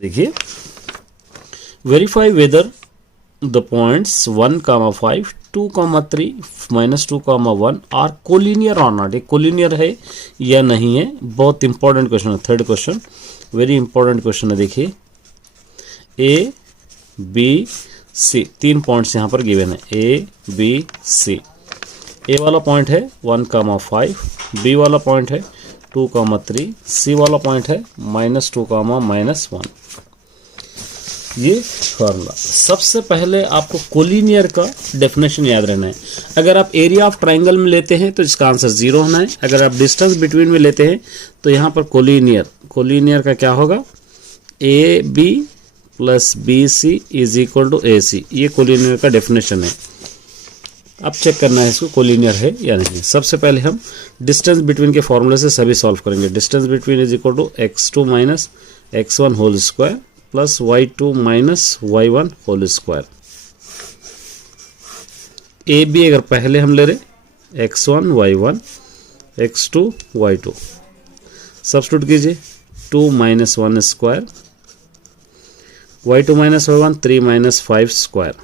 देखिए, verify whether the points 1, 5, 2, 3, -2, 1 are collinear और not. ये कोलिनियर है या नहीं है, बहुत इंपॉर्टेंट क्वेश्चन है। Third question very important question है। देखिए, ए बी सी, तीन पॉइंट्स यहाँ पर गिवन है, ए बी सी। ए वाला पॉइंट है 1, 5, बी वाला पॉइंट है 2, 3, सी वाला पॉइंट है -2, -1। ये फॉर्मूला। सबसे पहले आपको कोलिनियर का डेफिनेशन याद रहना है। अगर आप एरिया ऑफ ट्राइंगल में लेते हैं तो इसका आंसर 0 होना है। अगर आप डिस्टेंस बिटवीन में लेते हैं तो यहाँ पर कोलिनियर का क्या होगा, A B plus B C is equal to A C. ये कोलिनियर का डेफिनेशन है। अब चेक करना है इसको कोलिनियर है या नहीं। सबसे पहले हम डिस्टेंस बिटवीन के फॉर्मूले से सभी सॉल्व करेंगे। Distance between is equal to x2 minus x1 whole square plus y2 minus y1 whole square. A B अगर पहले हम ले रहे x1 y1 x2 y2, substitute कीजिए 2 minus 1 square, y2 minus y1 3 minus 5 square,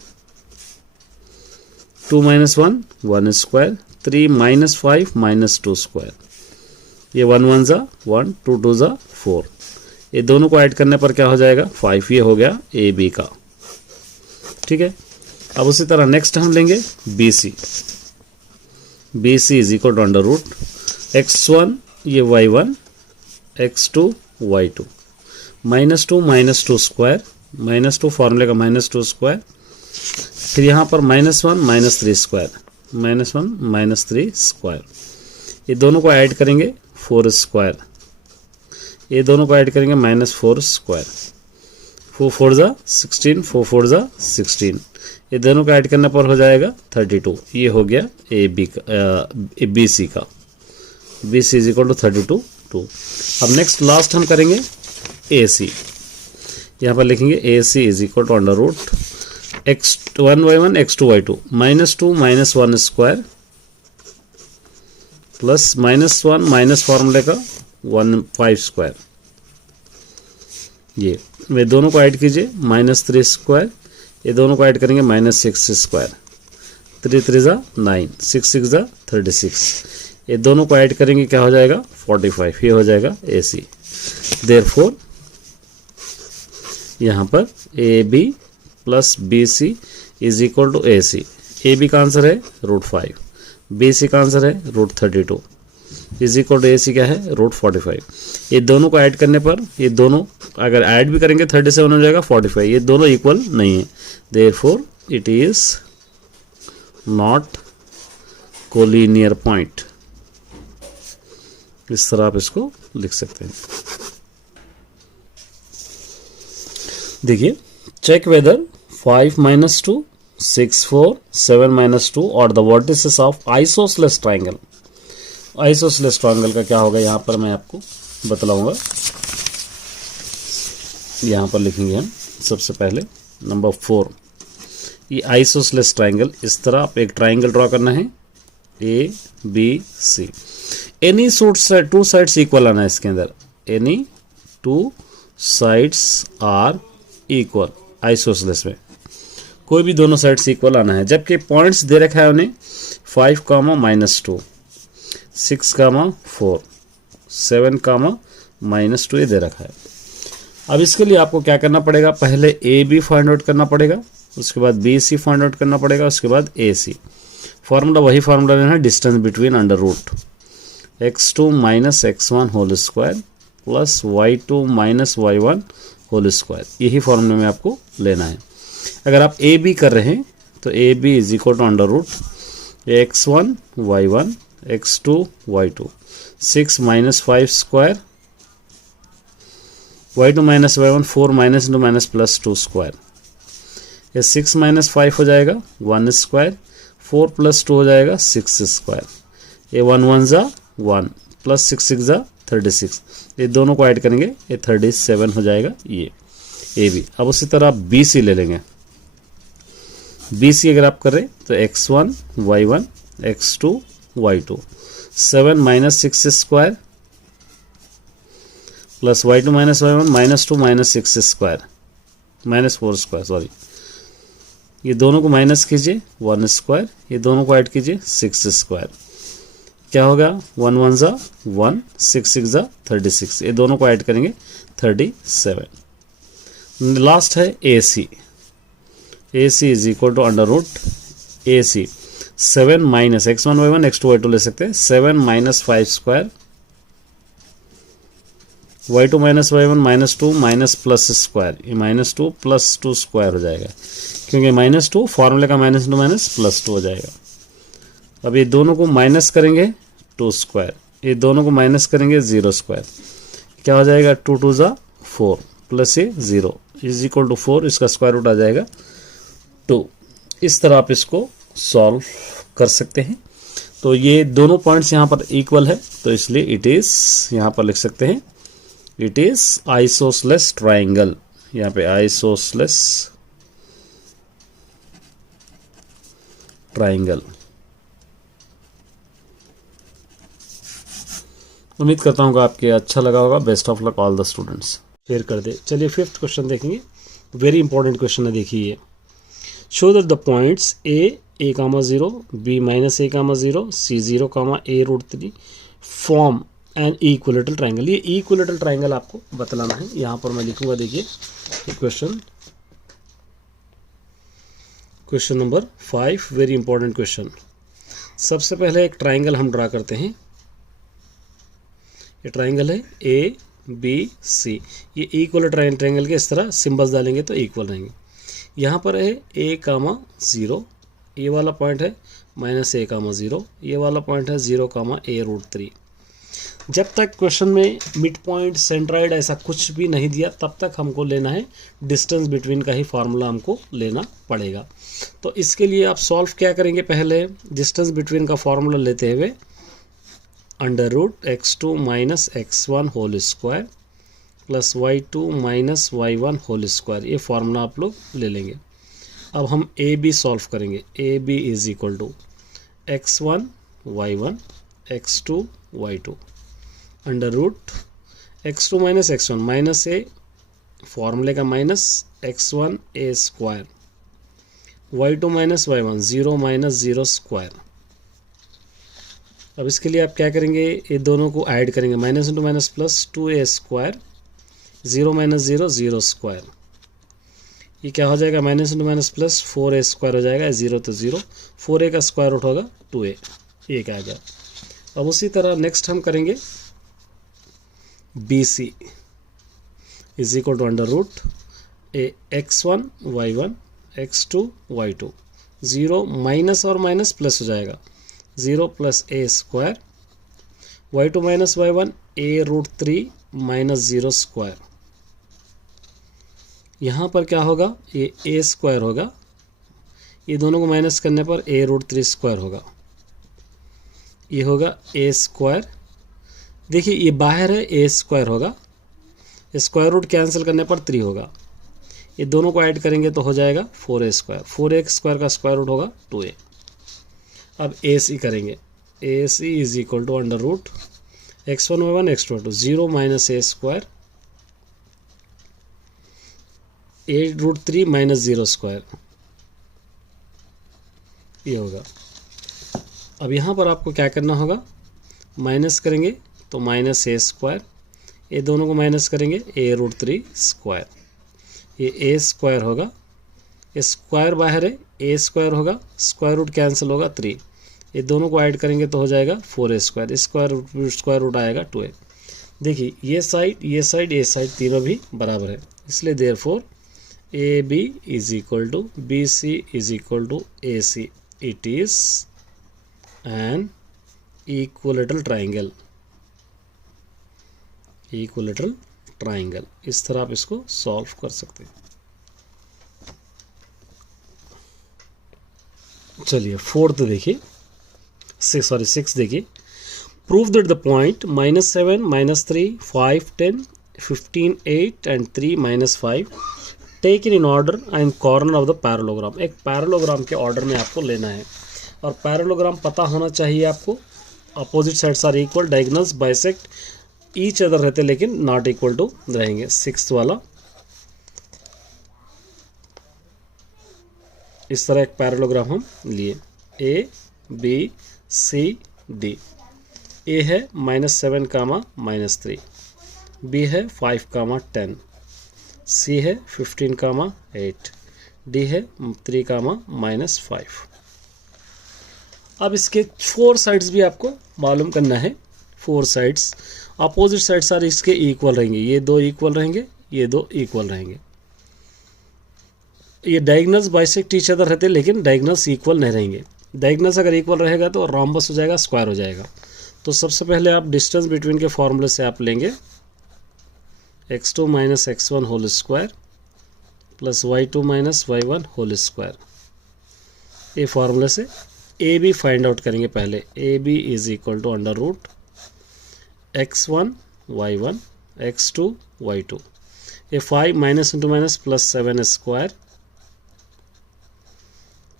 2 minus 1 1 square, 3 minus 5 minus 2 square. ये 1 1 जा 1, 2 2 जा 4। ये दोनों को ऐड करने पर क्या हो जाएगा 5। ये हो गया ए बी का। ठीक है। अब उसी तरह नेक्स्ट हम लेंगे B C. B C is equal to under root x1 ये y1 x2 y2 -2 स्क्वायर, -2 फॉर्मूले का -2 स्क्वायर, फिर यहाँ पर -1 -3 स्क्वायर, -1 -3 स्क्वायर। ये दोनों को ऐड करेंगे 4 स्क्वायर, ये दोनों को ऐड करेंगे -4 स्क्वायर, 4 4 जा 16, 4 4 जा 16। ये दोनों को ऐड करने पर हो जाएगा 32। ये हो गया ए बी का, बी सी का। B C is equal to 32 2। अब नेक्स्ट लास्ट हम करेंगे ए सी। यहाँ पर लिखेंगे A C is equal to under root x1 y1 x2 y2 -2 minus 1 square plus -1 minus फॉर्मूले का 1 5 स्क्वायर। ये दोनों को ऐड कीजिए -3 स्क्वायर, ये दोनों को ऐड करेंगे -6 स्क्वायर, 3 3 जा 9, 6 6 जा 36। ये दोनों को ऐड करेंगे क्या हो जाएगा 45। ये हो जाएगा ए सी। देयरफॉर यहाँ पर A B plus B C is equal to A C. A B का आंसर है √5, बी सी का आंसर है √32 is equal to A C क्या है √45। ये दोनों को ऐड करने पर ये दोनों अगर ऐड भी करेंगे 37 हो जाएगा 45। ये दोनों इक्वल नहीं है, therefore it is not collinear point. इस तरह आप इसको लिख सकते हैं। देखिए, चेक वेदर 5 - 2 6 4 7 - 2 और the vertices of isosceles triangle. Isosceles triangle का क्या होगा यहाँ पर मैं आपको बतलाऊंगा। यहाँ पर लिखेंगे हम सबसे पहले नंबर 4। ये आइसोसेलेस ट्राइंगल, इस तरह आप एक ट्राइंगल ड्रॉ करना है A B C. Any two sides equal आना है इसके अंदर। Any 2 sides are equal. Isosceles में कोई भी दोनों साइड्स इक्वल आना है। जबकि पॉइंट्स दे रखा है उन्हें 5, -2 6, 4 7, -2 ये दे रखा है। अब इसके लिए आपको क्या करना पड़ेगा, पहले ए बी फाइंड आउट करना पड़ेगा, उसके बाद बी सी फाइंड आउट करना पड़ेगा, उसके बाद ए सी। फॉर्मूला वही फार्मूला लेना है, distance between under root x2 minus x1 whole square plus y2 minus y1 whole square. यही फॉर्मूले में आपको लेना है। अगर आप ए बी कर रहे हैं तो A B is equal to under root x1 y1 x2 y2 6 - 5 square, y2 minus y1 4 -2 plus 2 square. ये 6 - 5 हो जाएगा 1 स्क्वायर, 4 + 2 हो जाएगा 6 स्क्वायर। ये 1 1 जा 1 प्लस 6 6 जा 36। ये दोनों को ऐड करेंगे ये 37 हो जाएगा ये ए बी। अब उसी तरह आप बी सी ले लेंगे। बी सी अगर आप करें तो x1 y1 x2 y2 7 - 6 square plus y2 minus y1 minus 2 minus 6 square minus 4 square sorry, ये दोनों को माइनस कीजिए 1 स्क्वायर, ये दोनों को ऐड कीजिए 6 स्क्वायर, क्या होगा 1 1 ज़ा 1 6 6 ज़ा 36, ये दोनों को ऐड करेंगे 37। लास्ट है AC, AC is equal to under root AC 7 minus x1 y1 x2 y2 ले सकते हैं, 7 minus 5 square y2 minus y1 minus 2 minus plus square, ये माइनस 2 प्लस 2 स्क्वायर हो जाएगा, क्योंकि माइनस 2 फॉर्मूले का माइनस 2 माइनस प्लस 2 हो जाएगा। अब ये दोनों को माइनस करेंगे 2 स्क्वायर, ये दोनों को माइनस करेंगे 0 स्क्वायर, क्या हो जाएगा 2 2 ज़ा 4 प्लस ये 0 इज इक्वल टू 4, इसका स्क्वायर रूट आ जाएगा 2। इस तरह आप इसको सॉल्व कर सकते हैं। तो ये दोनों पॉइंट्स यहाँ पर इक्वल है, तो इसलिए इट इज़ यहाँ पर लिख सकते हैं इट इज़ आइसोसेलेस ट्राइंगल, यहाँ पे आइसोसेलेस ट्राइंगल। उम्मीद करता हूँ कि आपके अच्छा लगा होगा। Best of luck all the students. Share कर दे। चलिए 5th क्वेश्चन देखेंगे, वेरी इंपॉर्टेंट क्वेश्चन है, देखिए। Show that the points a comma 0 b minus a comma 0 c 0 comma a root 3 form an equilateral triangle. ये इक्विलेटरल ट्राइंगल आपको बतलाना है। यहाँ पर मैं लिखूंगा, देखिए question number 5, very important question. सबसे पहले एक ट्राइंगल हम ड्रा करते हैं। ये ट्राइंगल है ए बी सी, ये इक्वल ट्राइंगल के इस तरह सिंबल्स डालेंगे तो इक्वल रहेंगे। यहाँ पर है a कामा 0, ये वाला पॉइंट है माइनस a कामा 0, ये वाला पॉइंट है 0 कामा a रूट 3। जब तक क्वेश्चन में मिड पॉइंट सेंट्राइड ऐसा कुछ भी नहीं दिया, तब तक हमको लेना है डिस्टेंस बिटवीन का ही फार्मूला हमको लेना पड़ेगा। तो इसके लिए आप सॉल्व क्या करेंगे, पहले डिस्टेंस बिटवीन का फार्मूला लेते हुए under root x2 minus x1 whole square plus y2 minus y1 whole square, ये फार्मूला आप लोग ले लेंगे। अब हम ए बी सॉल्व करेंगे। A B is equal to x1 y1 x2 y2 under root x2 minus x1 minus A फॉर्मूले का minus x1 A square y2 minus y1 0 minus 0 square. अब इसके लिए आप क्या करेंगे, ये दोनों को ऐड करेंगे, minus into minus plus 2a square 0 minus 0 0 square. ये क्या हो जाएगा, minus into minus plus 4a square हो जाएगा, 0 तो 0, 4a का स्क्वायर रूट होगा 2a, ये क्या आ गया। अब उसी तरह नेक्स्ट हम करेंगे B C is equal to under root A x1 y1 x2 y2 0 minus और माइनस प्लस हो जाएगा 0 plus a square y2 minus y1 a root 3 minus 0 square. यहाँ पर क्या होगा, ये a स्क्वायर होगा, ये दोनों को माइनस करने पर a रूट 3 स्क्वायर होगा, ये होगा a स्क्वायर। देखिए ये बाहर है, a स्क्वायर होगा, स्क्वायर रूट कैंसिल करने पर 3 होगा, ये दोनों को ऐड करेंगे तो हो जाएगा 4a स्क्वायर, 4a स्क्वायर का स्क्वायर रूट होगा 2a। अब ए सी करेंगे, A C is equal to under root x1 y1 x2 y2 0 minus a square a root 3 minus 0 square, ये होगा। अब यहाँ पर आपको क्या करना होगा, माइनस करेंगे तो माइनस a स्क्वायर, ये दोनों को माइनस करेंगे a रूट 3 स्क्वायर, ये a स्क्वायर होगा, ये स्क्वायर बाहर है, a स्क्वायर होगा, स्क्वायर रूट कैंसिल होगा 3, ये दोनों को ऐड करेंगे तो हो जाएगा 4a स्क्वायर, स्क्वायर रूट आएगा 2a। देखिए ये साइड ये साइड तीनों भी बराबर है, इसलिए therefore A B is equal to B C is equal to A C, it is an equilateral triangle. Equilateral triangle, इस तरह आप इसको सॉल्व कर सकते हैं। चलिए 4th देखिए, 6 देखिए। Prove that the point -7 -3 5 10 15 8 and 3 -5 taken in order and corner of the parallelogram. एक पैरेललोग्राम के ऑर्डर में आपको लेना है, और पैरेललोग्राम पता होना चाहिए आपको। Opposite sides are equal, diagonals bisect each other रहते लेकिन नॉट इक्वल टू रहेंगे। सिक्स्थ वाला इस तरह एक पैरेललोग्राम हम लिए, ए बी सी डी। ए है -7 कामा -3, बी है 5 कामा 10, सी है 15 कामा 8, डी है 3 कामा -5। अब इसके 4 साइड्स भी आपको मालूम करना है। 4 साइड्स अपोजिट साइड सारे इसके इक्वल रहेंगे, ये 2 इक्वल रहेंगे, ये 2 इक्वल रहेंगे। ये डायगोनल्स बाइसेक्ट ईच अदर रहते लेकिन डायगोनल्स इक्वल नहीं रहेंगे। डायगोनल्स अगर इक्वल रहेगा तो रोम्बस हो जाएगा, स्क्वायर हो जाएगा। तो सबसे पहले आप डिस्टेंस बिटवीन के फॉर्मूले से आप लेंगे x2 minus x1 whole square plus y2 minus y1 whole square. ये फार्मूले से ए बी फाइंड आउट करेंगे पहले। A B is equal to under root x1 y1 x2 y2। ये 5 minus into minus plus 7 square,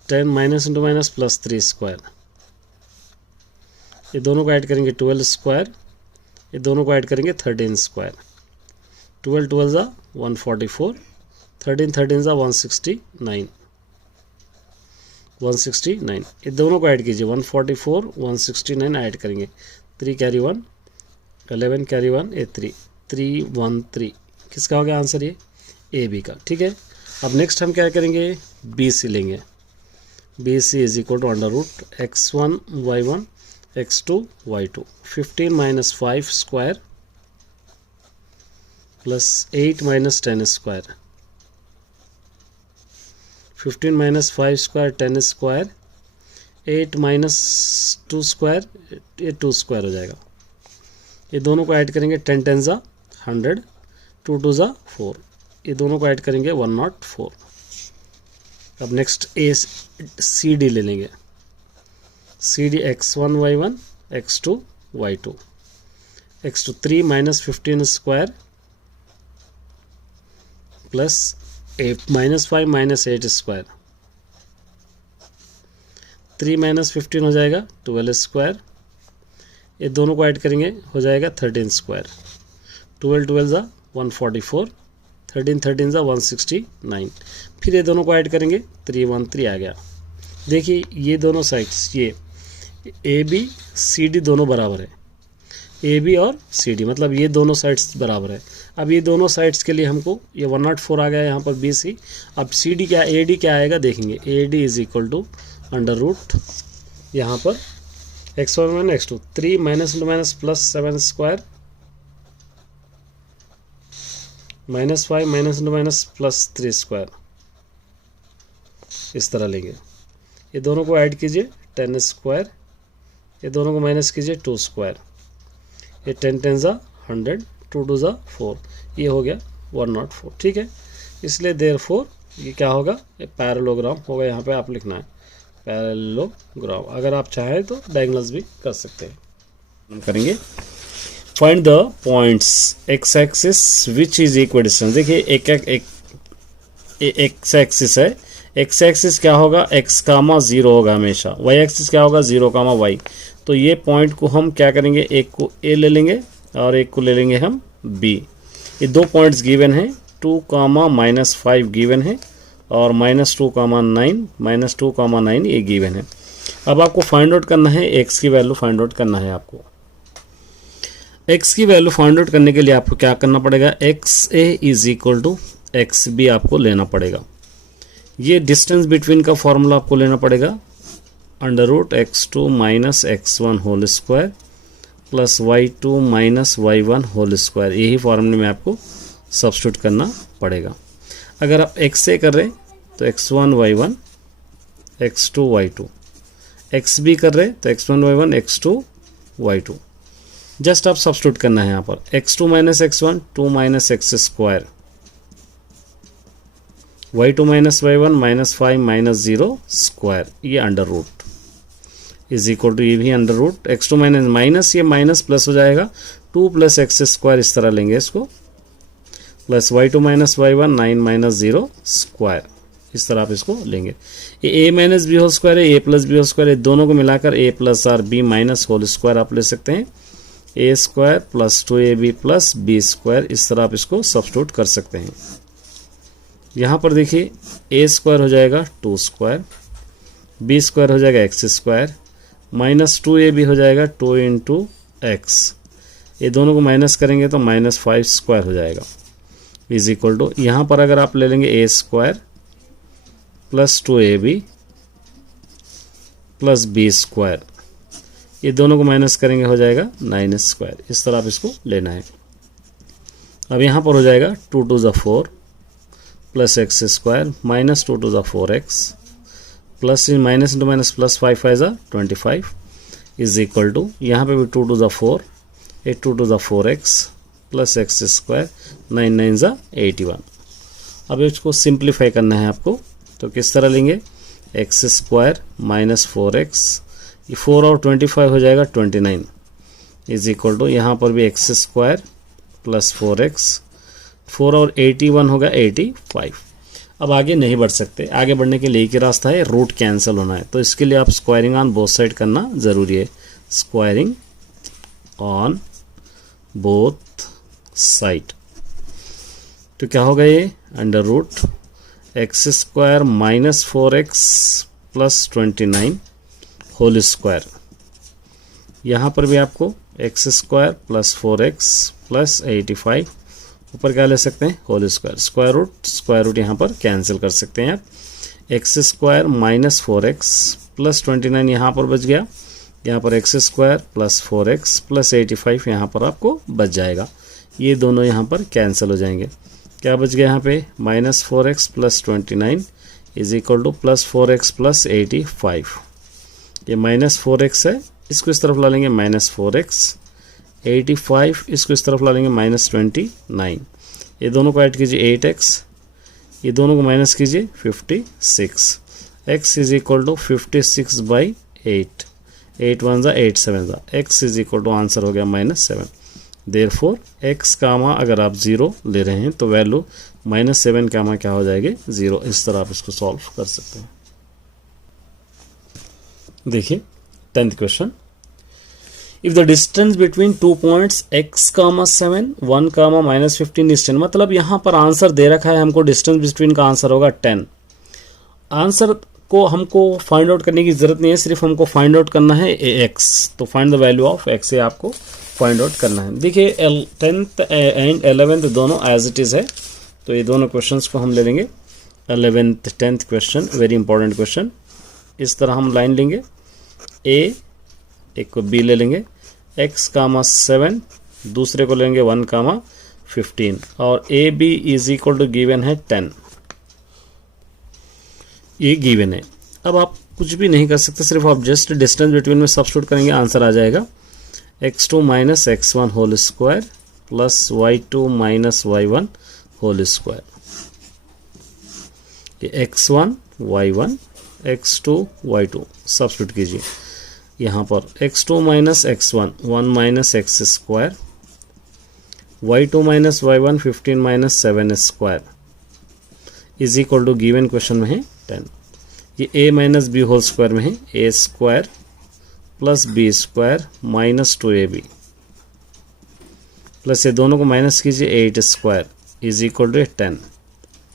10 minus into minus plus 3 square. ये दोनों को add करेंगे 12 स्क्वायर, ये दोनों को ऐड करेंगे 13 स्क्वायर। 12 12 ज़ा 144, 13 13 ज़ा 169, 169। ये दोनों को ऐड कीजिए, 144 169 ऐड करेंगे, 3 कैरी 1, 11 कैरी 1, ये 3 313। किसका हो गया आंसर? ये ए बी का। ठीक है, अब नेक्स्ट हम क्या करेंगे, बी सी लेंगे। B C is equal to under root x1 y1 x2 y2। 15 minus 5 square plus 8 minus 10 square. 15 minus 5 square 10 square, 8 minus 2 square, ये 2 स्क्वायर हो जाएगा। ये दोनों को ऐड करेंगे, 10 10 ज़ा 100, 2 2 ज़ा 4। ये दोनों को ऐड करेंगे 104। अब नेक्स्ट ए सी डी ले लेंगे। C D x1 y1 x2 y2। x2 3 minus 15 square plus 8 minus 5 minus 8 square. 3 minus 15 हो जाएगा 12 स्क्वायर। ये दोनों को ऐड करेंगे, हो जाएगा 13 स्क्वायर। 12 12 ज़ा 144, 13 13 ज़ा 169। फिर ये दोनों को ऐड करेंगे, 313 आ गया। देखिए ये दोनों साइड्स, ये ए बी सी डी दोनों बराबर है। ए बी और सी डी मतलब ये दोनों साइड्स बराबर है। अब ये दोनों साइड्स के लिए हमको ये 104 आ गया यहाँ पर बी सी। अब सी डी क्या, ए डी क्या आएगा देखेंगे। A D is equal to under root यहाँ पर x1 minus x2, 3 minus into minus plus 7 square minus 5 minus into minus plus 3 square. इस तरह लेंगे। ये दोनों को ऐड कीजिए 10 स्क्वायर, ये दोनों को माइनस कीजिए 2 स्क्वायर। ये 10 10 ज़ा 100, 2 2 ज़ा 4, ये हो गया 104। ठीक है, इसलिए देयरफॉर ये क्या होगा, ये पैरेललोग्राम होगा। यहाँ पे आप लिखना है पैरेललोग्राम। अगर आप चाहें तो डायगोनल्स भी कर सकते हैं। हम करेंगे find the points x axis which is equal distance. देखिए एक एक्स एक्सिस है, एक्स एक्सिस क्या होगा, x कामा 0 होगा हमेशा। y एक्सिस क्या होगा, 0 कामा y। तो ये पॉइंट को हम क्या करेंगे, एक को a ले लेंगे और एक को ले लेंगे हम b। ये दो पॉइंट्स गिवन है, 2 कामा -5 गिवन है और -2 कामा 9, -2 कामा 9 ये गिवन है। अब आपको फाइंड आउट करना है, x की वैल्यू फाइंड आउट करना है आपको। x की वैल्यू फाइंड आउट करने के लिए आपको क्या करना पड़ेगा, X A is equal to X B आपको लेना पड़ेगा। ये डिस्टेंस बिटवीन का फॉर्मूला आपको लेना पड़ेगा, under root x2 minus x1 whole square plus y2 minus y1 whole square. यही फॉर्मूले में आपको सब्स्टिट्यूट करना पड़ेगा। अगर आप x से कर रहे तो x1 y1 x2 y2, xb कर रहे तो x1 y1 x2 y2। Just आप सब्स्टिट्यूट करना है यहाँ पर, x2 minus x1 2 minus x square, y2 minus y1 minus 5 minus 0 square, ये under root is equal to, ये भी under root x2 minus minus, ये माइनस प्लस हो जाएगा 2 प्लस x स्क्वायर, इस तरह लेंगे इसको, plus y2 minus y1 9 minus 0 square, इस तरह आप इसको लेंगे। ये a minus B whole square है, a plus B whole square है, दोनों को मिलाकर a plus or B minus whole square आप ले सकते हैं। A square plus 2ab plus B square, इस तरह आप इसको सब्स्टिट्यूट कर सकते हैं। यहाँ पर देखिए ए स्क्वायर हो जाएगा 2 स्क्वायर, बी स्क्वायर हो जाएगा एक्स स्क्वायर, माइनस 2ab हो जाएगा 2 इंटू एक्स, ये दोनों को माइनस करेंगे तो -5 स्क्वायर हो जाएगा, इज इक्वल टू यहाँ पर अगर आप ले लेंगे A square plus 2ab plus B square, ये दोनों को माइनस करेंगे हो जाएगा 9 स्क्वायर, इस तरह आप इसको लेना है। अब यहाँ पर हो जाएगा 2 टू ज़ 4 प्लस एक्स स्क्वायर माइनस 2 टू ज़ 4x plus minus into minus plus 5 5 ज़ा 25 इज इक्वल टू यहाँ पे भी 2 टू ज़ 4, 2 टू ज़ 4x प्लस एक्स स्क्वायर 9 9 ज़ा 81। अब इसको सिंप्लीफाई करना है आपको, तो किस तरह लेंगे, एक्स स्क्वायर माइनस 4x, ये 4 और 25 हो जाएगा 29 इज इक्वल टू यहाँ पर भी एक्स स्क्वायर प्लस 4x, 4 और 81 होगा 85। अब आगे नहीं बढ़ सकते, आगे बढ़ने के लिए एक ही रास्ता है, रूट कैंसिल होना है, तो इसके लिए आप स्क्वायरिंग ऑन बोथ साइड करना ज़रूरी है। स्क्वायरिंग ऑन बोथ साइड, तो क्या होगा ये, under root x square minus 4x plus 29 whole square, यहाँ पर भी आपको x square plus 4x plus 85, ऊपर क्या ले सकते हैं, होल स्क्वायर, स्क्वायर रूट यहाँ पर कैंसिल कर सकते हैं आप। X square minus 4x plus 29 यहाँ पर बच गया, यहाँ पर x square plus 4x plus 85 यहाँ पर आपको बच जाएगा, ये दोनों यहाँ पर कैंसिल हो जाएंगे। क्या बच गया यहाँ पे, minus 4x plus 29 is equal two plus 4x plus 85, ये माइनस 4x है, इसको इस तरफ ला लेंगे माइनस 4x, 85 इसको इस तरफ ला लेंगे माइनस 29, ये दोनों को ऐड कीजिए 8x, ये दोनों को माइनस कीजिए 56, x इज इक्वल टू 56/8, 8 1 ज़ा 8 7 ज़ा, x is equal to answer हो गया -7। देयरफॉर x कामा अगर आप 0 ले रहे हैं तो वैल्यू -7 कामा क्या हो जाएगी, 0। इस तरह आप इसको सॉल्व कर सकते हैं। देखिए 10th question, if the distance between 2 points x, 7 1, -15 is 10, मतलब यहाँ पर आंसर दे रखा है हमको, डिस्टेंस बिटवीन का आंसर होगा 10। आंसर को हमको फाइंड आउट करने की जरूरत नहीं है, सिर्फ हमको फाइंड आउट करना है x, तो find the value of x आपको फाइंड आउट करना है। देखिए 10th एंड 11th दोनों एज इट इज़ है, तो ये दोनों क्वेश्चंस को हम ले लेंगे। 11th 10th question very important question, इस तरह हम लाइन लेंगे, a एक को b ले लेंगे, x, 7 दूसरे को लेंगे 1, 15 और A B is equal to given है 10, ये गिवन है। अब आप कुछ भी नहीं कर सकते, सिर्फ आप जस्ट डिस्टेंस बिटवीन में सब्स्टिट्यूट करेंगे, आंसर आ जाएगा x2 minus x1 whole square plus y2 minus y1 whole square, ये x1 y1 x2 y2 substitute कीजिए, यहाँ पर x2 minus x1 1 minus x square, y2 minus y1 15 minus 7 square is equal to given question में है 10। ये a minus B whole square में है a square plus B square minus 2ab plus ये दोनों को माइनस कीजिए 8 स्क्वायर इज इक्वल टू 10,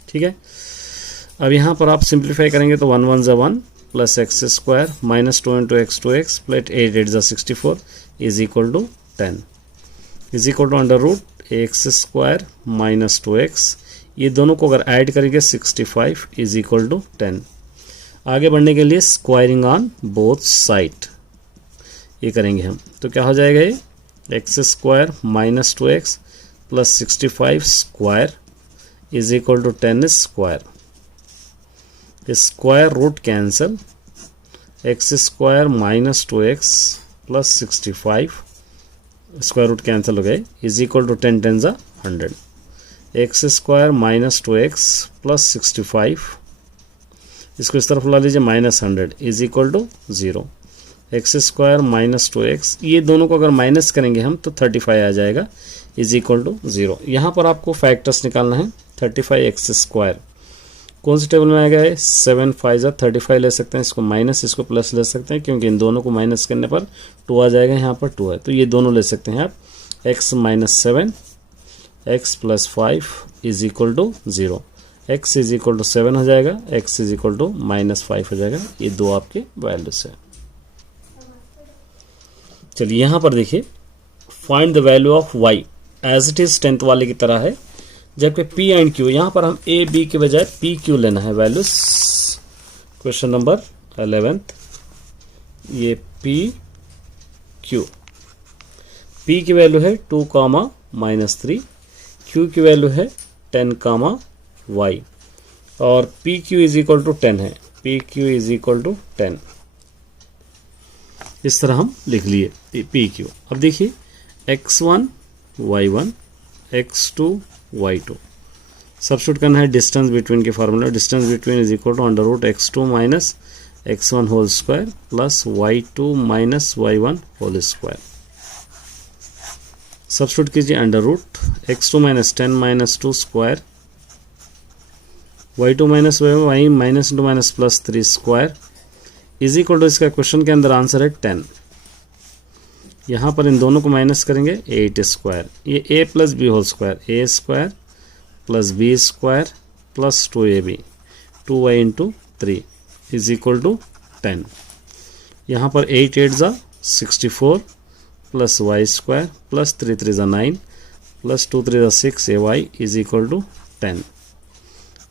ठीक है। अब यहाँ पर आप सिंप्लीफाई करेंगे तो 1 1 ज़ा 1 plus x square minus 2 into x 2x plus 8 8 ज़ा 64 is equal to 10 is equal to under root x square minus 2x, ये दोनों को अगर ऐड करेंगे 65 इज इक्वल टू 10। आगे बढ़ने के लिए स्क्वायरिंग ऑन बोथ साइड ये करेंगे हम, तो क्या हो जाएगा, ये x square minus 2x plus 65 square is equal to 10 square, square root cancel, x square minus 2x plus 65 square root cancel हो गए इज इक्वल टू 10 10 ज़ा 100, x square minus 2x plus 65 इसको इस तरफ ला लीजिए minus 100 is equal to 0, x square minus 2x, ये दोनों को अगर माइनस करेंगे हम तो 35 आ जाएगा इज इक्वल टू 0। यहाँ पर आपको फैक्टर्स निकालना है, 35x स्क्वायर कौन से टेबल में आएगा है? 7 5 जा 35 ले सकते हैं, इसको माइनस इसको प्लस ले सकते हैं, क्योंकि इन दोनों को माइनस करने पर 2 आ जाएगा, यहाँ पर 2 है, तो ये दोनों ले सकते हैं आप। x minus 7 x plus 5 is equal to 0, x is equal to 7 हो जाएगा, x is equal to minus 5 हो जाएगा। ये दो आपके वैल्यूज है। चलिए यहाँ पर देखिए, find the value of y as it is 10th वाले की तरह है, जबकि p एंड q, यहाँ पर हम a b के बजाय p q लेना है वैल्यूज। क्वेश्चन नंबर 11th, ये p q, p की वैल्यू है 2 -3, q की वैल्यू है 10 y, और p q is equal to 10 है, p q is equal to 10। इस तरह हम लिख लिए p q। अब देखिए x1 y1 x2 y2, substitute करना है डिस्टेंस बिटवीन के formula, distance between is equal to under root x2 minus x1 whole square plus y2 minus y1 whole square. Substitute कीजिए under root x2 minus 10 minus 2 square, y2 minus y minus into minus plus 3 square is equal to, इसका question के अंदर answer है 10। यहाँ पर इन दोनों को minus करेंगे 8 स्क्वायर, ये a plus B whole square, a square plus B square plus 2ab 2y into 3 is equal to 10। यहाँ पर 8 8 जा 64 प्लस y स्क्वायर प्लस 3 3 जा 9 प्लस 2 3 जा 6 ay is equal to 10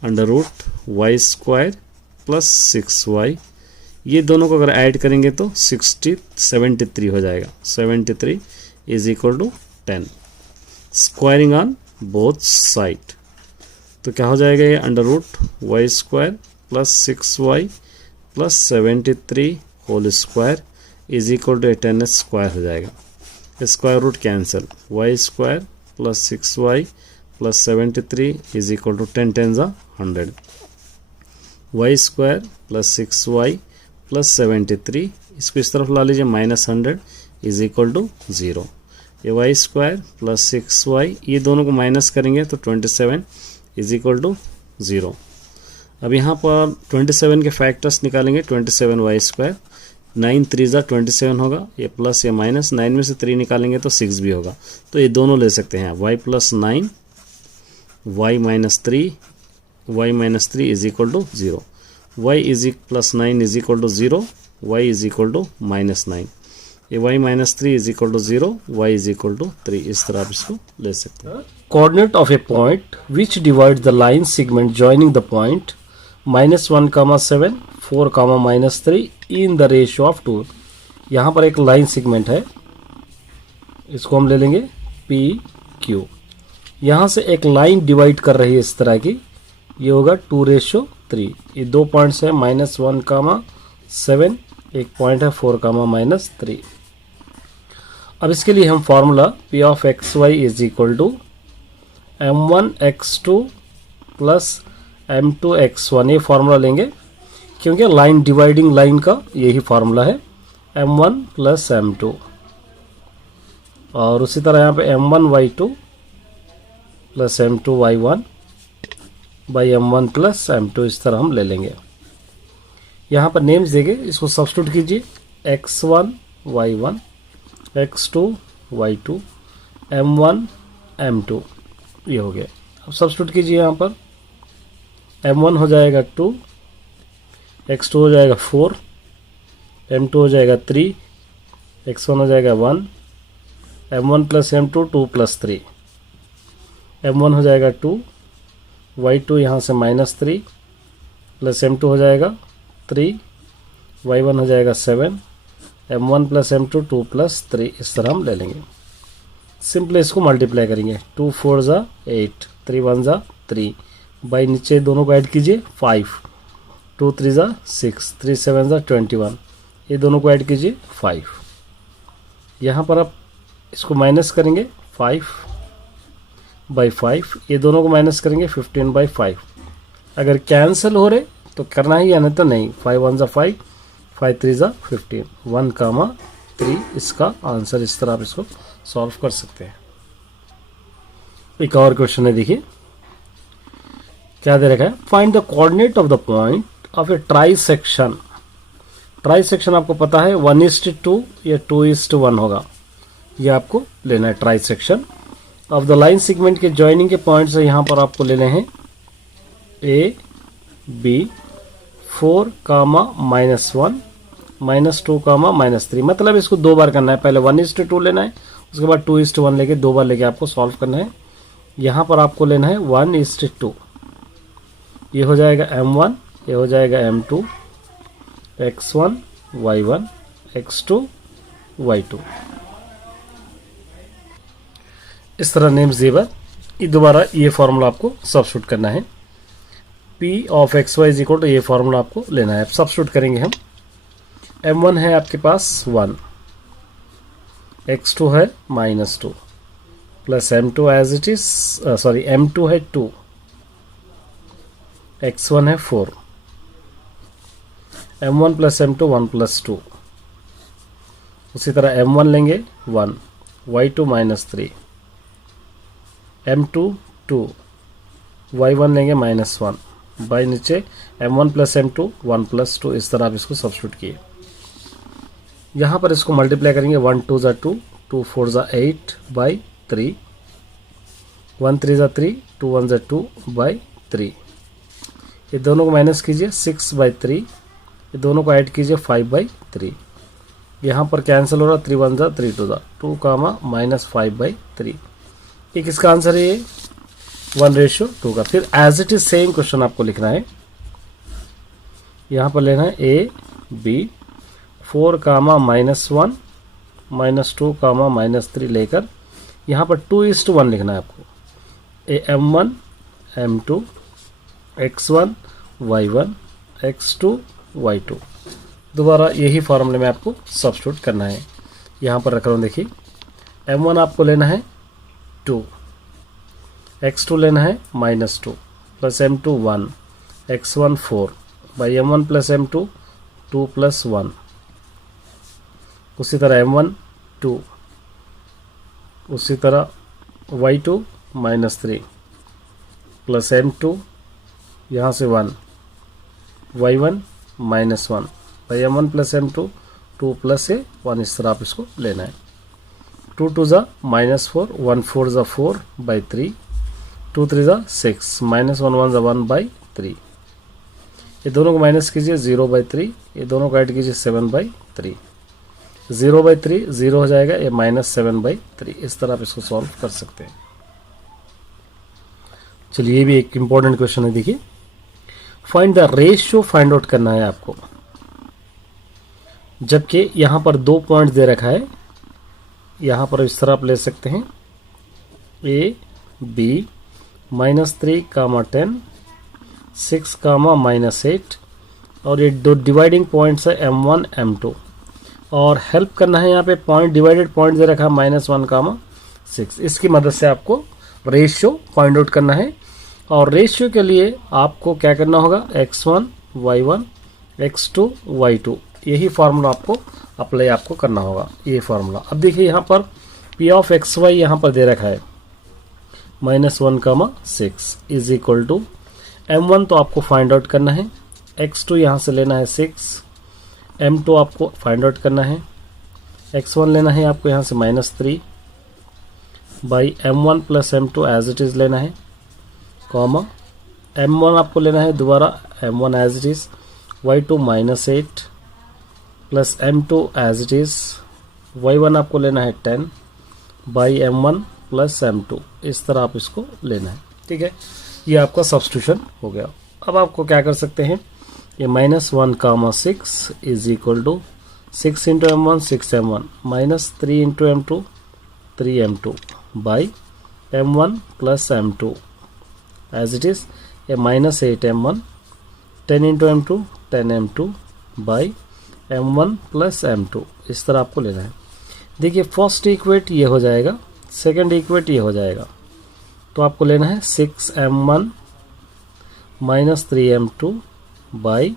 under root y square plus 6y, ये दोनों को अगर add करेंगे तो 73 हो जाएगा, 73 is equal to 10, squaring on both side, तो क्या हो जाएगा ये under root y square plus 6y plus 73 whole square is equal to 10 square हो जाएगा, square root cancel, y square plus 6y plus 73 is equal to 10 10 जा 100, Y square plus 6y plus 73, इसको इस तरफ ला लीजिए माइनस 100 इज इक्वल टू 0, ये Y square plus 6y, ये दोनों को माइनस करेंगे तो 27 इज इक्वल टू 0। अब यहाँ पर 27 के फैक्टर्स निकालेंगे, 27 वाई स्क्वायर, 9 3 जा 27 होगा, ये प्लस या माइनस, 9 में से 3 निकालेंगे तो 6 भी होगा, तो ये दोनों ले सकते हैं, y plus 9 y minus 3 is equal to 0, y is plus 9 is equal to 0, y is equal to minus 9, ये y minus 3 is equal to 0, y is equal to 3, इस तरह आप इसको ले सकते हैं। Coordinate of a point which divide the line segment joining the point -1, 7 4, -3 in the ratio of 2। यहाँ पर एक लाइन सेगमेंट है, इसको हम ले लेंगे पी क्यू, यहाँ से एक लाइन डिवाइड कर रही है इस तरह की, ये होगा 2:3, ये 2 पॉइंट्स है -1, 7, एक पॉइंट है 4, -3। अब इसके लिए हम formula P of XY is equal to M1x2 plus M2x1, ये फार्मूला लेंगे क्योंकि लाइन डिवाइडिंग लाइन का यही फार्मूला है, M1 प्लस M2, और उसी तरह यहाँ पे M1y2 plus M2y1 by M1 plus M2, इस तरह हम ले लेंगे। यहाँ पर नेम्स देंगे, इसको सब्स्टिट्यूट कीजिए, x1 y1 x2 y2 M1 M2, ये हो गया। अब सब्स्टिट्यूट कीजिए, यहाँ पर M1 हो जाएगा 2, x2 हो जाएगा 4, M2 हो जाएगा 3, x1 हो जाएगा 1, M1 plus M2 2 plus 3, M1 हो जाएगा 2, y2 यहाँ से -3 प्लस M2 हो जाएगा 3, y1 हो जाएगा 7, M1 प्लस M2 2 प्लस 3, इस तरह हम ले लेंगे। सिंपली इसको मल्टीप्लाई करेंगे, 2 4 जा 8, 3 1 जा 3, बाई नीचे दोनों को ऐड कीजिए 5, 2 3 जा 6, 3 7 जा 21, ये दोनों को ऐड कीजिए 5। यहाँ पर आप इसको माइनस करेंगे 5/5, ये दोनों को माइनस करेंगे 15/5। अगर कैंसिल हो रहे तो करना ही, या नहीं तो नहीं, 5 1 जा 5, 5 3 जा 15, 1, 3 इसका आंसर। इस तरह आप इसको सॉल्व कर सकते हैं। एक और क्वेश्चन है, देखिए क्या दे रखा है, find the coordinate of the point of A try section. Try section आपको पता है 1:2 या 2:1 होगा, ये आपको लेना है try section. Of the line segment के ज्वाइनिंग के पॉइंट्स यहाँ पर आपको लेने हैं ए बी 4, -1, -2, -3। मतलब इसको 2 बार करना है, पहले 1:2 लेना है, उसके बाद 2:1 लेके 2 बार लेके आपको सॉल्व करना है। यहाँ पर आपको लेना है 1:2, ये हो जाएगा m1, ये हो जाएगा m2, x1 y1 x2 y2, इस तरह नेम्स जेवर। दोबारा ये फॉर्मूला आपको सब्स्टिट्यूट करना है, p of xy is equal to, ये फॉर्मूला आपको लेना है। सब्स्टिट्यूट करेंगे हम, m1 है आपके पास 1, x2 है -2 plus m2 as it is, sorry m2 है 2, x1 है 4, m1 प्लस m2 1 + 2, उसी तरह m1 लेंगे 1, y2 -3, m2 2, y1 लेंगे -1, बाई नीचे m1 प्लस m2 1 + 2, इस तरह आप इसको सब्स्टिट्यूट किए। यहाँ पर इसको मल्टीप्लाई करेंगे, 1 2 = 2, 2 4 = 8 बाई 3, 1 3 = 3, 2 1 = 2 बाई 3। ये दोनों को माइनस कीजिए 6/3, ये दोनों को ऐड कीजिए 5/3। यहाँ पर कैंसिल हो रहा, 3 1 = 3 2 = 2, -5/3। ये किसका आंसर है, ये 1:2 का। फिर as it is same question आपको लिखना है, यहाँ पर लेना है ए बी 4, -1, -2, -3 लेकर यहाँ पर 2:1 लिखना है आपको। m1 m2 x1 y1 x2 y2, दोबारा यही फॉर्मूले में आपको सब्स्टिट्यूट करना है। यहाँ पर रख रहा हूँ, देखिए m1 आपको लेना है 2, x2 लेना है -2 plus m2 1, x1 4 by m1 plus m2 2 + 1, उसी तरह m1 2, उसी तरह y2 -3 प्लस m2 यहाँ से 1, y1 -1 by m1 plus m2 2 + 1, इस तरह आप इसको लेना है। 2 2 = -4, 1 4 = 4/3, 2 3 = 6, -1 1 = 1/3। ये दोनों को माइनस कीजिए 0/3, ये दोनों को ऐड कीजिए 7/3, 0/3 0 हो जाएगा, ये -7/3। इस तरह आप इसको सॉल्व कर सकते हैं। चलिए, ये भी एक इंपॉर्टेंट क्वेश्चन है, देखिए find the ratio find out करना है आपको, जबकि यहाँ पर 2 पॉइंट दे रखा है। यहाँ पर इस तरह आप ले सकते हैं, ए बी -3, -10, 6, -8, और ये 2 डिवाइडिंग पॉइंट्स है m1 m2, और हेल्प करना है यहाँ पे पॉइंट, डिवाइडेड पॉइंट दे रखा है -1, 6। इसकी मदद से आपको रेशियो फाइंड आउट करना है। और रेशियो के लिए आपको क्या करना होगा, x1 y1 x2 y2, यही फार्मूला आपको अप्लाई आपको करना होगा, ये फार्मूला। अब देखिए यहाँ पर p ऑफ xy यहाँ पर दे रखा है -1, 6 इज इक्वल टू m1 तो आपको फाइंड आउट करना है, x2 यहाँ से लेना है 6, m2 आपको फाइंड आउट करना है, x1 लेना है आपको यहाँ से -3 by m1 plus m2 as it is लेना है, कॉमा m1 आपको लेना है दोबारा m1 as it is, y2 -8 plus m2 as it is, y1 आपको लेना है 10 बाई m1 प्लस m2, इस तरह आप इसको लेना है। ठीक है, ये आपका सब्स्टिट्यूशन हो गया। अब आपको क्या कर सकते हैं, ये -1, 6 is equal to 6 into m1 6m1 -3 into m2 3m2 by m1 plus m2 as it is, ये -8m1 10 into m2 10m2 by m1 plus m2, इस तरह आपको लेना है। देखिए फर्स्ट इक्वेट ये हो जाएगा, सेकंड इक्वेट ये हो जाएगा, तो आपको लेना है 6m1 -3m2 by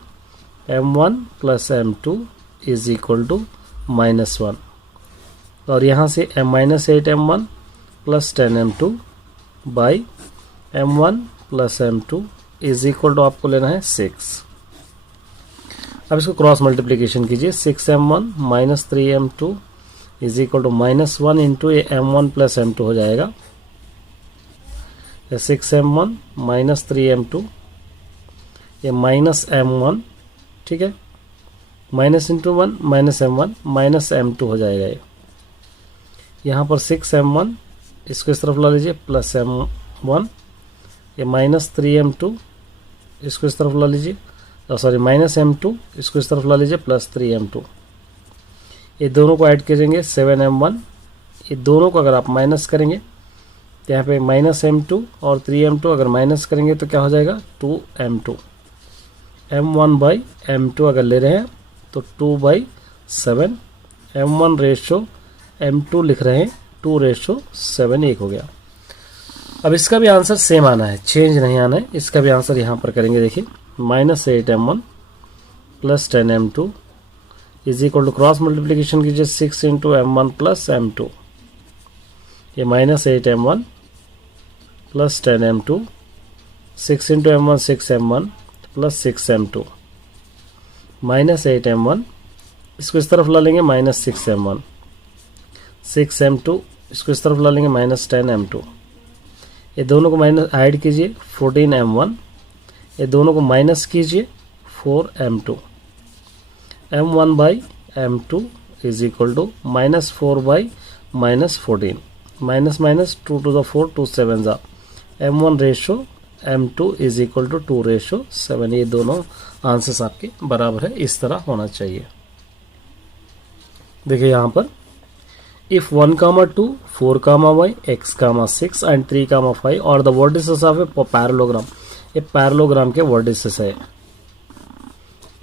m1 plus m2 is equal to -1, और यहाँ से -8m1 plus 10m2 by m1 plus m2 is equal to आपको लेना है 6। अब इसको क्रॉस मल्टीप्लीकेशन कीजिए, 6m1 minus 3m2 is equal to -1 into ये m1 प्लस m2 हो जाएगा। 6m1 माइनस 3m2 ये माइनस m1, ठीक है, minus into 1 minus m1 minus m2 हो जाएगा। ये यहाँ पर 6m1 इसको इस तरफ ला लीजिए प्लस m1, ये माइनस 3m2 इसको इस तरफ ला लीजिए, सॉरी माइनस m2 इसको इस तरफ ला लीजिए प्लस 3m2। ये दोनों को ऐड करेंगे 7m1, ये दोनों को अगर आप माइनस करेंगे तो यहाँ पे माइनस m2 और 3m2 अगर माइनस करेंगे तो क्या हो जाएगा 2m2। m1 बाई m2 अगर ले रहे हैं तो 2/7, m1 रेशो m2 लिख रहे हैं 2/7, 1 हो गया। अब इसका भी आंसर सेम आना है, चेंज नहीं आना है। इसका भी आंसर यहाँ पर करेंगे, देखिए -8m1 plus 10m2 is equal to cross multiplication कीजिए 6 इंटू m1 प्लस m2, ये -8m1 plus 10m2, 6 into m1 6m1 plus 6m2 -8m1, इसको इस तरफ ला लेंगे -6m1, 6m2 इसको इस तरफ ला लेंगे -10m2, ये दोनों को माइनस ऐड कीजिए 14m1, ये दोनों को माइनस कीजिए 4m2, m1 by m2 is equal to -4 by -14, minus minus 2 to the 4 2 7 जा, m1 ratio m2 is equal to 2/7। ये दोनों आंसर्स आपके बराबर है, इस तरह होना चाहिए। देखिए यहाँ पर if 1, 2, 4, y, x, 6 and 3, 5 और the vertices of a parallelogram, ये पैरेललोग्राम के वर्टिसेस है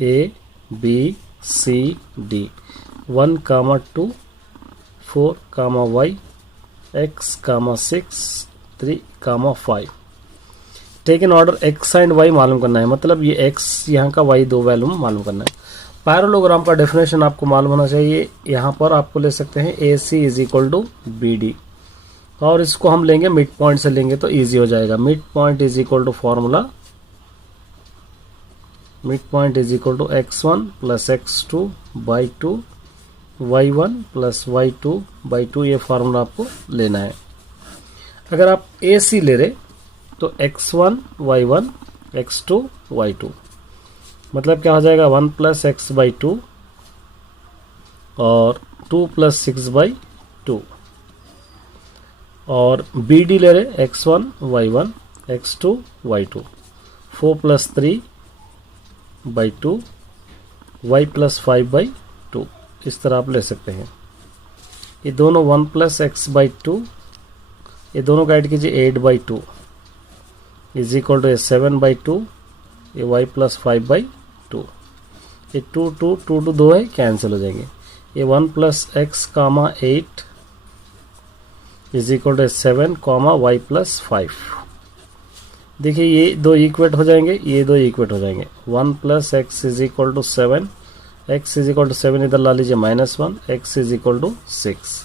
A, B, C, D, 1, 2, 4, y, x, 6, 3, 5। Take in order x and y मालूम करना है, मतलब ये x यहाँ का y दो वैल्यू मालूम करना है। पैरेललोग्राम का डेफिनेशन आपको मालूम होना चाहिए। यहाँ पर आपको ले सकते हैं AC is equal to BD, और इसको हम लेंगे मिड पॉइंट से लेंगे तो इजी हो जाएगा। Mid point is equal to formula, mid point is equal to x1 plus x2 by 2 y1 plus y2 by 2, ये फार्मूला आपको लेना है। अगर आप AC ले रहे तो x1 y1 x2 y2, मतलब क्या हो जाएगा 1 प्लस x बाई 2 और 2 प्लस 6 बाई 2, और BD ले रहे x1 y1 x2 y2, 4 plus 3 by 2 y plus 5 by 2, इस तरह आप ले सकते हैं। ये दोनों 1 प्लस x बाई 2, ये दोनों का ऐड कीजिए 8 by 2 is equal to 7 by 2, ये y प्लस 5 बाई 2, ये 2 2 है, कैंसिल हो जाएंगे। ये 1 plus x 8 is equal to 7 y plus 5। देखिए ये दो इक्वेट हो जाएंगे, ये दो इक्वेट हो जाएंगे। 1 plus x is equal to 7, x is equal to 7 इधर ला लीजिए -1, x इज इक्वल टू 6।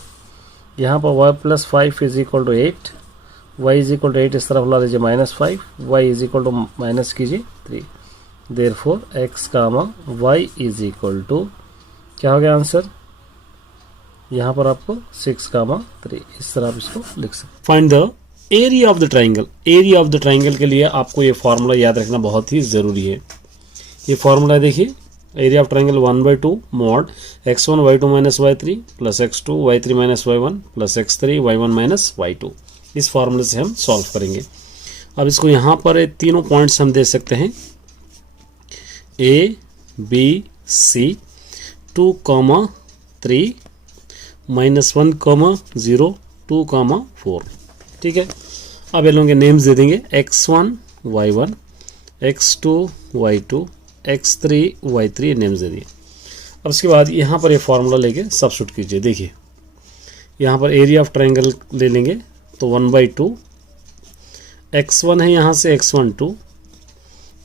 यहाँ पर y plus 5 is equal to 8, y is equal to 8 इस तरफ ला लीजिए -5, y is equal to minus कीजिए 3। Therefore x y is equal to क्या हो गया आंसर, यहाँ पर आपको 6 3, इस तरह आप इसको लिख सकते। Find the area of the triangle. Area of the triangle के लिए आपको ये फार्मूला याद रखना बहुत ही ज़रूरी है। ये फार्मूला देखिए, area of triangle 1/2 mod x1 y2 minus y3 plus x2 y3 minus y1 plus x3 y1 minus y2। इस फार्मूले से हम सॉल्व करेंगे। अब इसको यहाँ पर तीनों पॉइंट्स हम दे सकते हैं, A, B, C, 2, 3 -1, 0, 2, 4। ठीक है, अब ये लोगों के नेम्स दे देंगे x1 y1 x2 y2 x3 y3 names दे दिए। अब उसके बाद यहाँ पर ये फार्मूला लेके सब्स्टिट्यूट कीजिए। देखिए यहाँ पर एरिया ऑफ ट्रायंगल ले लेंगे तो 1/2 x1 है, यहाँ से x1 2,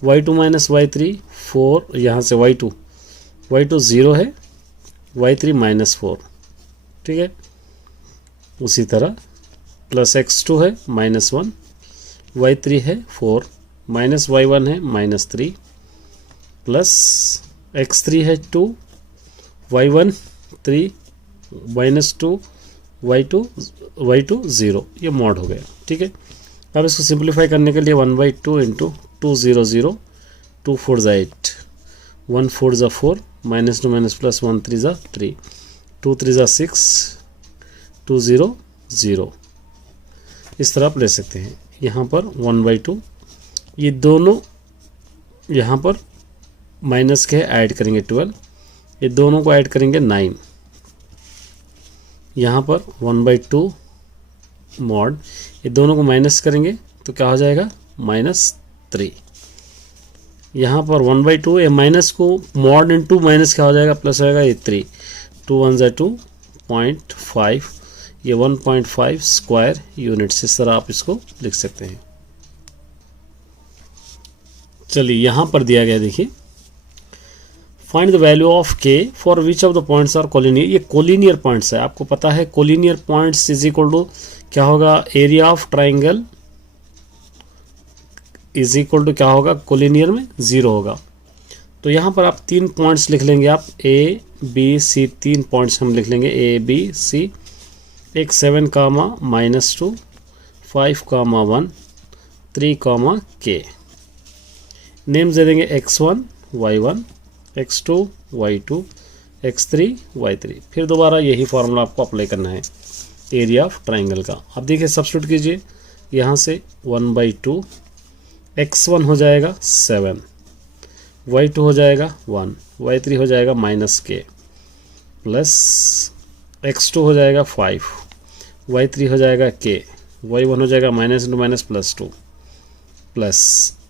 y2 माइनस y3 4, यहाँ से y2 0 है, y3 -4। ठीक है, उसी तरह प्लस x2 है -1, y3 है 4, माइनस y1 है -3 प्लस x3 है 2, y1 3 -2 y2 0, ये मॉड हो गया। ठीक है, अब इसको सिंप्लीफाई करने के लिए 1/2 इंटू 2 0 0 2 4 ज़ा 8 1 4 ज़ा 4 -2 प्लस 1 3 ज़ा 3 2 3 ज़ा 6 2 0 0, इस तरह आप ले सकते हैं। यहाँ पर 1/2, ये दोनों यहाँ पर माइनस के ऐड करेंगे 12, ये दोनों को ऐड करेंगे 9, यहाँ पर 1/2 मॉड, ये दोनों को माइनस करेंगे तो क्या हो जाएगा -3। यहाँ पर 1/2 ये माइनस को मॉड इंटू माइनस क्या हो जाएगा प्लस हो जाएगा, ये 3 2 1 ज़ा 2 0.5, ये 1.5 स्क्वायर यूनिट्स, इस तरह आप इसको लिख सकते हैं। चलिए यहाँ पर दिया गया, देखिए find the value of k for which of the points are collinear. ये कोलिनियर पॉइंट्स है, आपको पता है collinear points is equal to क्या होगा, area of triangle is equal to क्या होगा, कोलिनियर में 0 होगा। तो यहाँ पर आप 3 पॉइंट्स लिख लेंगे, आप ए बी सी 3 पॉइंट्स हम लिख लेंगे ए बी सी। एक 7 -2 5 1 3 के। नेम्स दे देंगे x1 y1 x2 y2 x3 y3। फिर दोबारा यही फॉर्मूला आपको अप्लाई करना है एरिया ऑफ ट्राइंगल का। अब देखिए सब्स्टिट्यूट कीजिए, यहाँ से 1/2 x1 हो जाएगा 7, y2 हो जाएगा 1, y3 हो जाएगा -k प्लस x2 हो जाएगा 5, y3 हो जाएगा k, y1 हो जाएगा -2 प्लस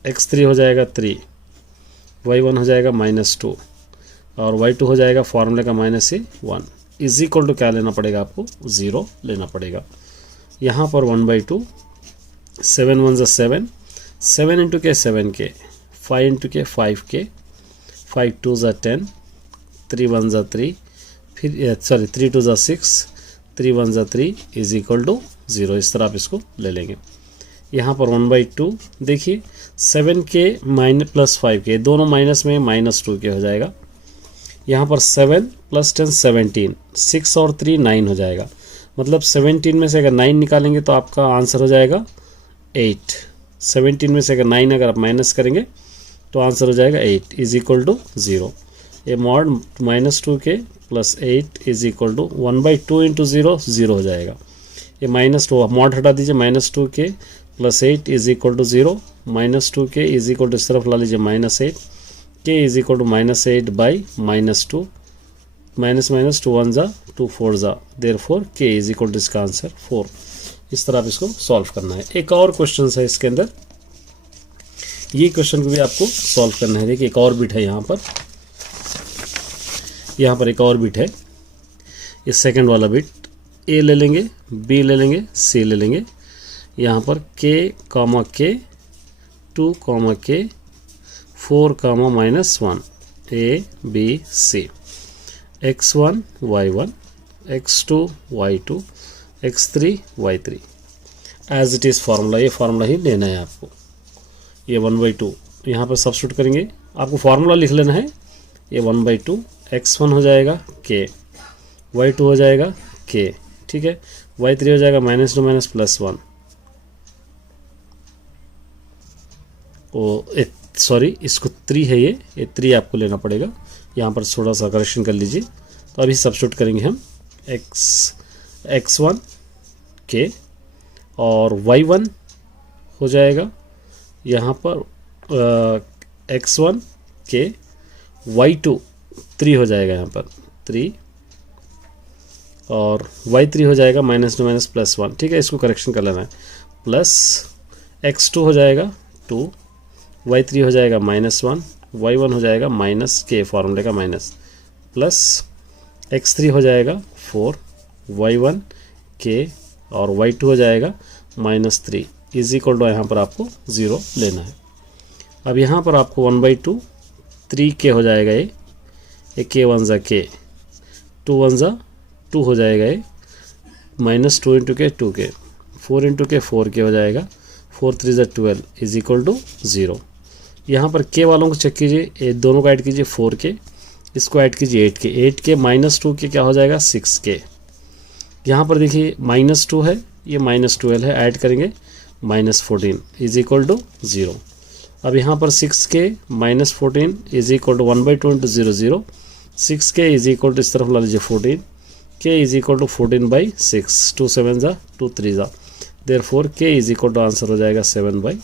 x3 हो जाएगा 3, y1 हो जाएगा -2 और y2 हो जाएगा फॉर्मूले का -1 इज इक्वल टू क्या लेना पड़ेगा, आपको 0 लेना पड़ेगा। यहाँ पर 1/2 7 1 ज़ा 7 7 इंटू के 7k 5 इंटू के 5k 5 2 ज़ा 10 3 1 ज़ा 3 फिर 3 2 ज़ा 6 3 1 ज़ा 3 इज इक्वल टू 0, इस तरह आप इसको ले लेंगे। यहाँ पर 1/2 देखिए 7k प्लस 5k दोनों माइनस में -2k हो जाएगा। यहाँ पर 7 + 10 17 6 और 3 9 हो जाएगा, मतलब 17 में से अगर 9 निकालेंगे तो आपका आंसर हो जाएगा 8। 17 में से अगर 9 अगर आप माइनस करेंगे तो आंसर हो जाएगा 8 इज इक्वल टू 0। ये mod -2k plus 8 is equal to 1/2 into 0 0 हो जाएगा। ये -2 मॉड हटा दीजिए, -2k plus 8 is equal to 0 -2k is equal to इस तरफ ला लीजिए -8 k is equal to -8 by -2 -2 1 ज़ा 2 4 ज़ा therefore k is equal to इसका आंसर 4। इस तरह आप इसको सॉल्व करना है। एक और क्वेश्चन है इसके अंदर, ये क्वेश्चन को भी आपको सॉल्व करना है। देखिए एक और बिट है यहाँ पर एक और बिट है, इस सेकंड वाला बिट ए ले लेंगे, बी ले लेंगे, सी ले लेंगे। यहाँ पर k, k 2, k 4, -1 a b c x1 y1 x2 y2 x3 y3 as it is formula, ये फार्मूला ही लेना है आपको। ये 1/2 यहाँ पर सब्स्टिट्यूट करेंगे, आपको फार्मूला लिख लेना है। ये 1/2 x1 हो जाएगा k, y2 हो जाएगा k, ठीक है, y3 हो जाएगा -2 प्लस 1 सॉरी इसको 3 है, ये 3 आपको लेना पड़ेगा। यहाँ पर थोड़ा सा करेक्शन कर लीजिए। तो अभी सब्स्टिट्यूट करेंगे हम x1 k और y1 हो जाएगा यहाँ पर x1 k, y2 3 हो जाएगा यहाँ पर 3 और y3 हो जाएगा -2 प्लस 1, ठीक है, इसको करेक्शन कर लेना है। प्लस x2 हो जाएगा 2, y3 हो जाएगा -1, y1 हो जाएगा -k फॉर्मूले का माइनस, प्लस x3 हो जाएगा 4, y1 k और y2 हो जाएगा -3 इज इक्वल टू यहाँ पर आपको 0 लेना है। अब यहाँ पर आपको 1/2 3k हो जाएगा, ये k 1 ज़ा k 2 1 ज़ा 2 हो जाएगा, ये -2 इंटू के 2k 4 इंटू के 4k हो जाएगा, 4 3 ज़ा 12 इज इक्वल टू 0। यहाँ पर के वालों को चेक कीजिए, ये दोनों को ऐड कीजिए 4 के, इसको ऐड कीजिए 8 के, 8 के माइनस 2 के क्या हो जाएगा 6 के। यहाँ पर देखिए -2 है, ये -12 है, ऐड करेंगे -14 इज इक्वल टू 0। अब यहाँ पर 6 के -14 इज इक्वल टू 1/2 इंटू 0 0, 6 के इज इक्वल टू इस तरफ ला लीजिए 14 के इज इक्वल टू 14/6, 2 7 ज़ा 2 3 ज़ा, देयरफॉर के इज इक्वल टू आंसर हो जाएगा 7/3।